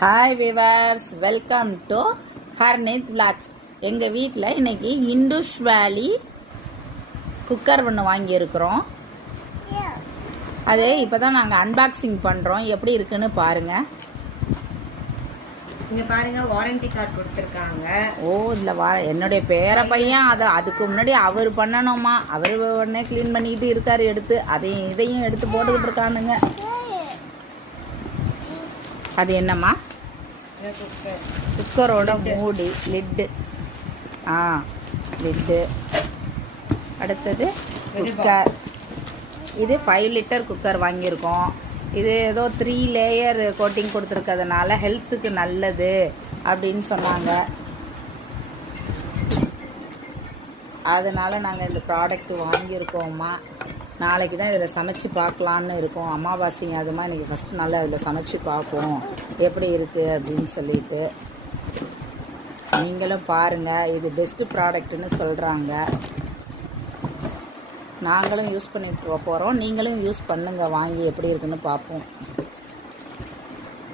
Hi viewers, welcome to ஹர்னித் vlogs. எங்கள் வீட்டில் இன்னைக்கு இண்டூஸ் வேலி குக்கர் ஒன்று வாங்கியிருக்கிறோம். அது இப்போ தான் நாங்கள் அன்பாக்சிங் பண்ணுறோம். எப்படி இருக்குன்னு பாருங்கள். இங்க பாருங்க, வாரண்டி கார்டு கொடுத்துருக்காங்க. இதில் என்னுடைய பேர பையன் அதுக்கு முன்னாடி அவர் பண்ணணுமா, அவர் உடனே க்ளீன் பண்ணிக்கிட்டு இருக்காரு. எடுத்து இதையும் எடுத்து போட்டுக்கிட்டு இருக்கானுங்க. அது என்னம்மா? குக்கரோட மூடி, லிட்டு. லிட்டு. அடுத்தது குக்கர். இது 5 லிட்டர் குக்கர் வாங்கியிருக்கோம். இது ஏதோ 3 லேயர் கோட்டிங் கொடுத்துருக்கிறதுனால ஹெல்த்துக்கு நல்லது அப்படின்னு சொன்னாங்க. அதனால் நாங்கள் இந்த ப்ராடக்ட் வாங்கியிருக்கோம்மா. நாளைக்கு தான் இதில் சமைச்சு பார்க்கலான்னு இருக்கோம். அமாவாசை அதுமா இன்றைக்கி ஃபஸ்ட்டு நல்லா இதில் சமைச்சு பார்ப்போம் எப்படி இருக்குது அப்படின்னு சொல்லிட்டு. நீங்களும் பாருங்கள், இது பெஸ்ட்டு ப்ராடக்ட்டுன்னு சொல்கிறாங்க. நாங்களும் யூஸ் பண்ணிட்டு போகிறோம். நீங்களும் யூஸ் பண்ணுங்கள், வாங்கி எப்படி இருக்குன்னு பார்ப்போம்.